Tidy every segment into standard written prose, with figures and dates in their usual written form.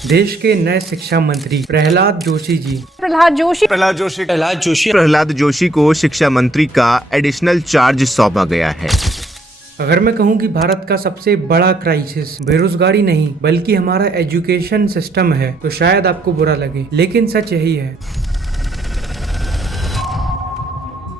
देश के नए शिक्षा मंत्री प्रहलाद जोशी जी। प्रहलाद जोशी को शिक्षा मंत्री का एडिशनल चार्ज सौंपा गया है। अगर मैं कहूं कि भारत का सबसे बड़ा क्राइसिस बेरोजगारी नहीं बल्कि हमारा एजुकेशन सिस्टम है तो शायद आपको बुरा लगे, लेकिन सच यही है।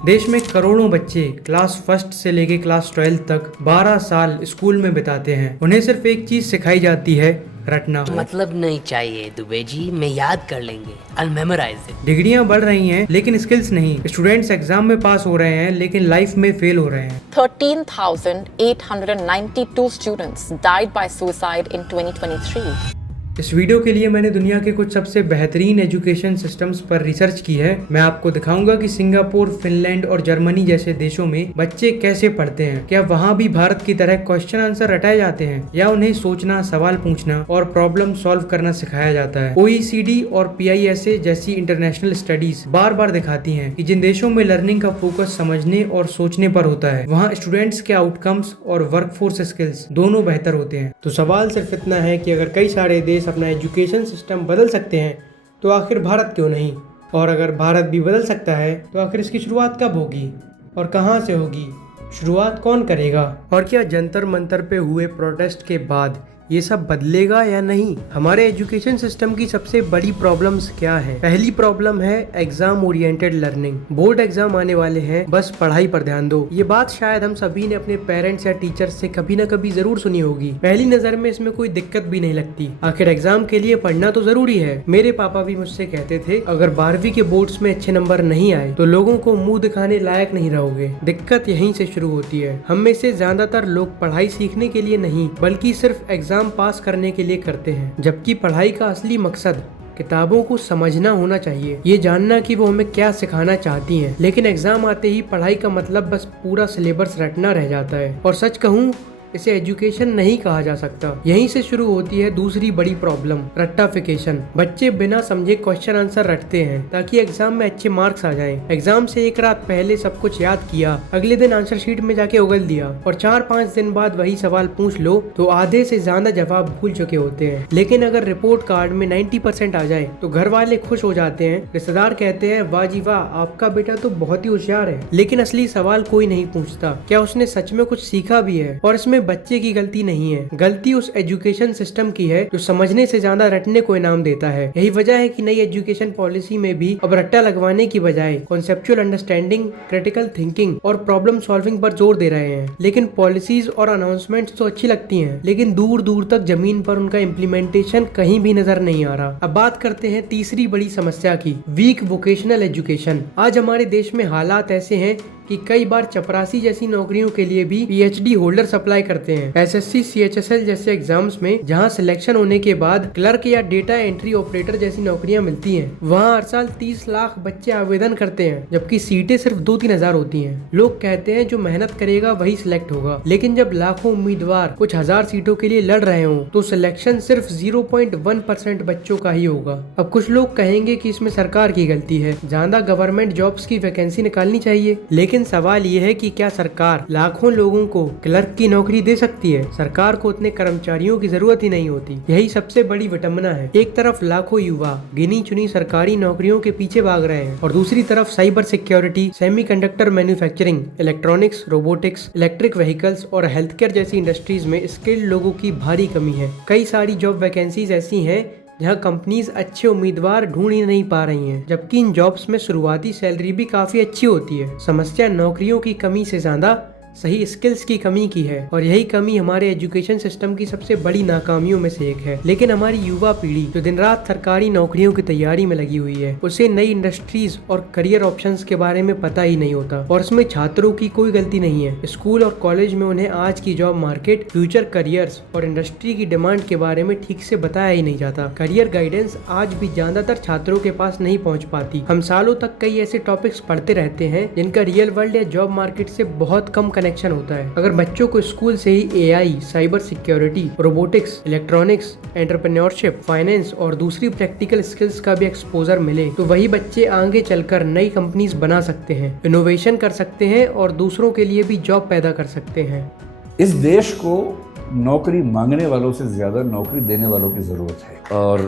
देश में करोड़ों बच्चे क्लास फर्स्ट से लेके क्लास 12 तक 12 साल स्कूल में बिताते हैं। उन्हें सिर्फ एक चीज सिखाई जाती है, रटना। मतलब नहीं चाहिए दुबे जी, मैं याद कर लेंगे, I'll memorize it। डिग्रियां बढ़ रही हैं लेकिन स्किल्स नहीं। स्टूडेंट्स एग्जाम में पास हो रहे हैं लेकिन लाइफ में फेल हो रहे हैं। 13,892 students died by suicide in 2023। इस वीडियो के लिए मैंने दुनिया के कुछ सबसे बेहतरीन एजुकेशन सिस्टम्स पर रिसर्च की है। मैं आपको दिखाऊंगा कि सिंगापुर, फिनलैंड और जर्मनी जैसे देशों में बच्चे कैसे पढ़ते हैं। क्या वहाँ भी भारत की तरह क्वेश्चन आंसर रटाए जाते हैं या उन्हें सोचना, सवाल पूछना और प्रॉब्लम सॉल्व करना सिखाया जाता है। OECD और PISA जैसी इंटरनेशनल स्टडीज बार बार दिखाती है कि जिन देशों में लर्निंग का फोकस समझने और सोचने पर होता है वहाँ स्टूडेंट्स के आउटकम्स और वर्कफोर्स स्किल्स दोनों बेहतर होते हैं। तो सवाल सिर्फ इतना है कि अगर कई सारे देश अपना एजुकेशन सिस्टम बदल सकते हैं तो आखिर भारत क्यों नहीं? और अगर भारत भी बदल सकता है तो आखिर इसकी शुरुआत कब होगी और कहां से होगी? शुरुआत कौन करेगा? और क्या जंतर मंतर पे हुए प्रोटेस्ट के बाद ये सब बदलेगा या नहीं? हमारे एजुकेशन सिस्टम की सबसे बड़ी प्रॉब्लम्स क्या है? पहली प्रॉब्लम है exam oriented learning. Board exam आने वाले हैं, बस पढ़ाई पर ध्यान दो। ये बात शायद हम सभी ने अपने पेरेंट्स या टीचर्स से कभी न कभी जरूर सुनी होगी। पहली नजर में इसमें कोई दिक्कत भी नहीं लगती, आखिर एग्जाम के लिए पढ़ना तो जरूरी है। मेरे पापा भी मुझसे कहते थे अगर 12वीं के बोर्ड्स में अच्छे नंबर नहीं आए तो लोगों को मुंह दिखाने लायक नहीं रहोगे। दिक्कत यहीं से शुरू होती है। हम में से ज्यादातर लोग पढ़ाई सीखने के लिए नहीं बल्कि सिर्फ एग्जाम पास करने के लिए करते हैं, जबकि पढ़ाई का असली मकसद किताबों को समझना होना चाहिए, ये जानना कि वो हमें क्या सिखाना चाहती हैं। लेकिन एग्जाम आते ही पढ़ाई का मतलब बस पूरा सिलेबस रटना रह जाता है। और सच कहूँ इसे एजुकेशन नहीं कहा जा सकता। यहीं से शुरू होती है दूसरी बड़ी प्रॉब्लम, रट्टाफिकेशन। बच्चे बिना समझे क्वेश्चन आंसर रटते हैं ताकि एग्जाम में अच्छे मार्क्स आ जाएं। एग्जाम से एक रात पहले सब कुछ याद किया, अगले दिन आंसर शीट में जाके उगल दिया और 4-5 दिन बाद वही सवाल पूछ लो तो आधे से ज्यादा जवाब भूल चुके होते हैं। लेकिन अगर रिपोर्ट कार्ड में 90% आ जाए तो घर वाले खुश हो जाते हैं, रिश्तेदार कहते हैं वाह जी वाह, आपका बेटा तो बहुत ही होशियार है। लेकिन असली सवाल कोई नहीं पूछता, क्या उसने सच में कुछ सीखा भी है? और इसमें बच्चे की गलती नहीं है, गलती उस एजुकेशन सिस्टम की है जो समझने से ज्यादा रटने को इनाम देता है। यही वजह है कि नई एजुकेशन पॉलिसी में भी अब रट्टा लगवाने की बजाय कॉन्सेप्चुअल अंडरस्टैंडिंग, क्रिटिकल थिंकिंग और प्रॉब्लम सॉल्विंग पर जोर दे रहे हैं। लेकिन पॉलिसीज और अनाउंसमेंट्स तो अच्छी लगती हैं, लेकिन दूर दूर तक जमीन पर उनका इम्प्लीमेंटेशन कहीं भी नजर नहीं आ रहा। अब बात करते हैं तीसरी बड़ी समस्या की, वीक वोकेशनल एजुकेशन। आज हमारे देश में हालात ऐसे हैं कि कई बार चपरासी जैसी नौकरियों के लिए भी PhD होल्डर्स अप्लाई करते हैं। SSC, CHSL जैसे एग्जाम्स में जहां सिलेक्शन होने के बाद क्लर्क या डेटा एंट्री ऑपरेटर जैसी नौकरियां मिलती हैं, वहां हर साल 30 लाख बच्चे आवेदन करते हैं, जबकि सीटें सिर्फ 2-3 हजार होती हैं। लोग कहते हैं जो मेहनत करेगा वही सिलेक्ट होगा, लेकिन जब लाखों उम्मीदवार कुछ हजार सीटों के लिए लड़ रहे हो तो सिलेक्शन सिर्फ 0.1% बच्चों का ही होगा। अब कुछ लोग कहेंगे कि इसमें सरकार की गलती है, ज्यादा गवर्नमेंट जॉब्स की वैकेंसी निकालनी चाहिए। लेकिन सवाल ये है कि क्या सरकार लाखों लोगों को क्लर्क की नौकरी दे सकती है? सरकार को उतने कर्मचारियों की जरूरत ही नहीं होती। यही सबसे बड़ी विडंबना है। एक तरफ लाखों युवा गिनी चुनी सरकारी नौकरियों के पीछे भाग रहे हैं और दूसरी तरफ cyber security, semiconductor manufacturing, electronics, robotics, electric vehicles और हेल्थ केयर जैसी इंडस्ट्रीज में स्किल्ड लोगों की भारी कमी है। कई सारी जॉब वैकेंसीज ऐसी हैं जहां कंपनीज अच्छे उम्मीदवार ढूंढ ही नहीं पा रही हैं, जबकि इन जॉब्स में शुरुआती सैलरी भी काफी अच्छी होती है। समस्या नौकरियों की कमी से ज्यादा सही स्किल्स की कमी की है और यही कमी हमारे एजुकेशन सिस्टम की सबसे बड़ी नाकामियों में से एक है। लेकिन हमारी युवा पीढ़ी जो दिन रात सरकारी नौकरियों की तैयारी में लगी हुई है, उसे नई इंडस्ट्रीज और करियर ऑप्शंस के बारे में पता ही नहीं होता। और इसमें छात्रों की कोई गलती नहीं है। स्कूल और कॉलेज में उन्हें आज की जॉब मार्केट, फ्यूचर करियर्स और इंडस्ट्री की डिमांड के बारे में ठीक से बताया ही नहीं जाता। करियर गाइडेंस आज भी ज्यादातर छात्रों के पास नहीं पहुँच पाती। हम सालों तक कई ऐसे टॉपिक्स पढ़ते रहते हैं जिनका रियल वर्ल्ड या जॉब मार्केट से बहुत कम कनेक्शन होता है। अगर बच्चों को स्कूल से ही AI, cyber security, robotics, electronics, entrepreneurship, finance और दूसरी प्रैक्टिकल स्किल्स का भी एक्सपोजर मिले तो वही बच्चे आगे चलकर नई कंपनीज बना सकते हैं, इनोवेशन कर सकते हैं और दूसरों के लिए भी जॉब पैदा कर सकते हैं। इस देश को नौकरी मांगने वालों से ज़्यादा नौकरी देने वालों की ज़रूरत है। और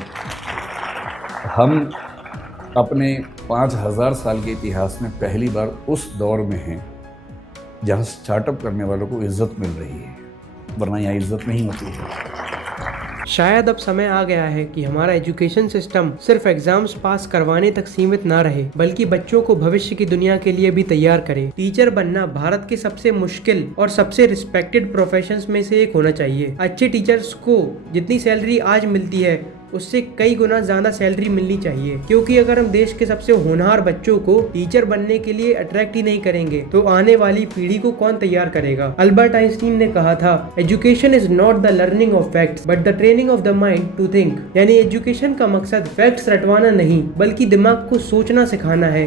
हम अपने 5000 साल के इतिहास में पहली बार उस दौर में हैं जहाँ स्टार्टअप करने वालों को इज्जत मिल रही है, वरना यहाँ इज्जत नहीं होती है। शायद अब समय आ गया है कि हमारा एजुकेशन सिस्टम सिर्फ एग्जाम्स पास करवाने तक सीमित ना रहे, बल्कि बच्चों को भविष्य की दुनिया के लिए भी तैयार करे। टीचर बनना भारत के सबसे मुश्किल और सबसे रिस्पेक्टेड प्रोफेशंस में से एक होना चाहिए। अच्छे टीचर्स को जितनी सैलरी आज मिलती है उससे कई गुना ज्यादा सैलरी मिलनी चाहिए, क्योंकि अगर हम देश के सबसे होनहार बच्चों को टीचर बनने के लिए अट्रैक्ट ही नहीं करेंगे तो आने वाली पीढ़ी को कौन तैयार करेगा। अल्बर्ट आइंस्टीन ने कहा था, education is not the learning of facts but the training of the mind to think. यानी एजुकेशन का मकसद फैक्ट्स रटवाना नहीं बल्कि दिमाग को सोचना सिखाना है।